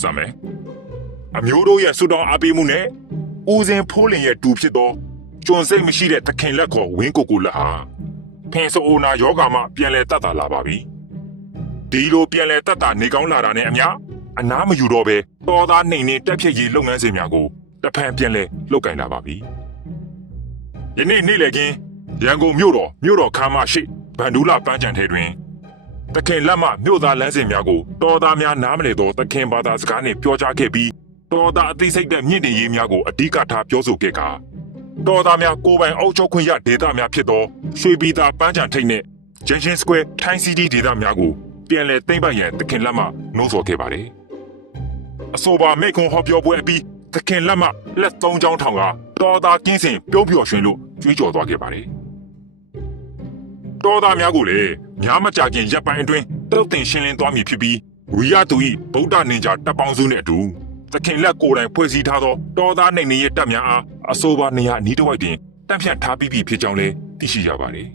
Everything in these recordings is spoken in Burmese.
စမ်းမယ်အမျိုးတို့ရဲ့ဆူတောင်းအားပေးမှုနဲ့ဦးစင်ဖိုးလင်ရဲ့တူဖြစ်သောကျွန်းစိတ်မရှိတဲ့သခင်လက်ခေါ်ဝင်းကိုကိုလက်ဟာဖင်ဆိုအိုနာယောဂါမှပြန်လဲတတ်တာလာပါပြီဒီလိုပြန်လဲတတ်တာနေကောင်းလာတာနဲ့အမျှအနားမယူတော့ပဲတော်သားနှိမ်နှင်းတက်ဖြစ်ရေးလုပ်ငန်းစဉ်များကိုတစ်ဖန်ပြန်လဲလုပ်ကင်လာပါပြီယနေ့နေ့လည်ခင်းရန်ကုန်မြို့တော်မြို့တော်ခမ်းမရှိဗန္ဒူလာပန်းချံထဲတွင် တခင်လက်မမြို့သားလမ်းစဉ်များကိုတော်သားများနားမလည်သောတခင်ဘာသာစကားနှင့်ပြောကြားခဲ့ပြီးတော်သားအသိစိတ်တဲ့မြင့်တင်ရေးများကိုအဓိကထားပြောဆိုခဲ့ကာတော်သားများကိုယ်ပိုင်အုပ်ချုပ်ခွင့်ရဒေသများဖြစ်သောရွှေပြည်သာပန်းချံထိပ်နှင့်ဂျန်ရှင်စကွဲထိုင်းစီတီဒေသများကိုပြန်လည်သိမ်းပိုက်ရန်တခင်လက်မနှိုးဆော်ခဲ့ပါတယ်အဆိုပါမိတ်ခွန်ဟောပြောပွဲအပြီးတခင်လက်မလက်သုံးချောင်းထောင်ကတော်သားကင်းစင်ပြုံးပျော်ရွှင်လို့ကြွေးကြော်သွားခဲ့ပါတယ် တောသားများကိုလည်းညမကြခင်ရပ်ပိုင်းအတွင်းတုတ်တင်ရှင်းလင်းသွားမည်ဖြစ်ပြီးဝီရသူ၏ဗုဒ္ဓနင်ဂျာတပ်ပေါင်းစုနှင့်အတူသခင်လက်ကိုယ်တိုင်ဖွဲ့စည်းထားသောတောသားနိုင်နေရဲ့တပ်များအားအဆိုပါနေရာအနီးတစ်ဝိုက်တွင်တန့်ဖြန့်ထားပြီးပြီဖြစ်ကြောင်းလည်းသိရှိရပါသည်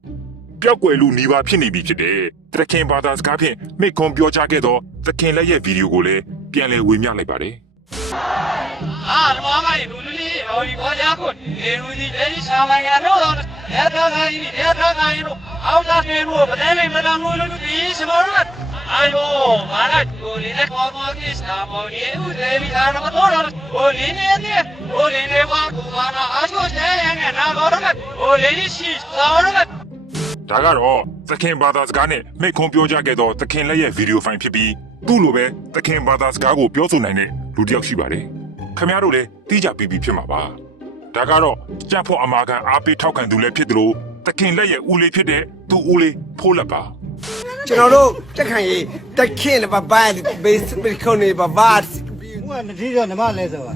။ပျောက်ကွယ်လူနေပါဖြစ်နေပြီဖြစ်တဲ့သခင်ဘာသာစကားဖြင့်မိခွန်ပြောကြားခဲ့သောသခင်လက်ရဲ့ဗီဒီယိုကိုလည်းပြန်လည်ဝေမျှလိုက်ပါတယ်။အာဓမ္မမိုင်လူလူလေးဟောဒီခေါ်ရကုန်နေလူကြီးလက်ရှိရှာမရတော့ దేవతాగాయని దేవతాగాయను అవతారమేను బదలై మనంగులు తీసిమరున అయ్యో మరట్ గోలిన కోమోకి స్నామోని దేవి దానమతోన ఓలినేని ఓలినే వాకు మన అశో చేయంగ నాగోరన ఓలిని సి సావరన ဒါကတော့သခင်ဘာသာစကားနဲ့မိခွန်ပြောကြခဲ့သောသခင်လက်ရဲ့ဗီဒီယိုဖိုင်ဖြစ်ပြီးသူ့လိုပဲသခင်ဘာသာစကားကိုပြောဆိုနိုင်တဲ့လူတစ်ယောက်ရှိပါတယ်ခင်ဗျားတို့လည်းတီးကြပြီးပြီဖြစ်မှာပါ ဒါကတော့ကြက်ဖို့အမာခံအားပေးထောက်ခံသူလည်းဖြစ်တယ်လို့သခင်လက်ရဲ့ဦးလေးဖြစ်တဲ့သူ့ဦးလေးဖိုးလက်ပါကျွန်တော်တို့တက်ခံရေးတက်ခင်းဘာဘာဘေးစပစ်ခုန်နေဘာဘာဘုရားတတိယနမလဲဆိုပါ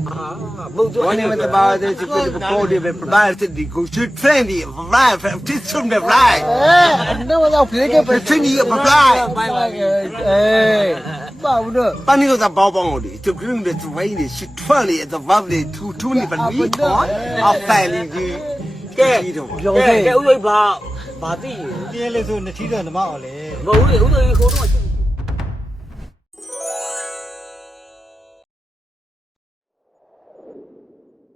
ဘုဒ္ဓဝါနေမတဘာတဲ့စပစ်ကိုဒီဘာဘာစစ်ဒီကိုချွတ်ထရန်ဒီဘာဘာတစ်ဆုံနေဘာအဲတော့တော့ဖေးကပဲဖင်းဒီဘာဘာဘိုင်ဘိုင်အေး ပါဘူးတော့ပန်းနီတော့ဘောပေါင်းလို့ဒီသူကင်းတဲ့သူဝိုင်းနေရှစ်ထွန်းနေတဲ့ဘာလေထူထူနေပါနီကွန်အဖန်လီဒီကဲဒီတော့ပြောကဲသေးကဲဥရိဘာဘာသိရတည်းလေဆိုနတိယနမအောင်လေမဟုတ်လေဥရိခိုးတော့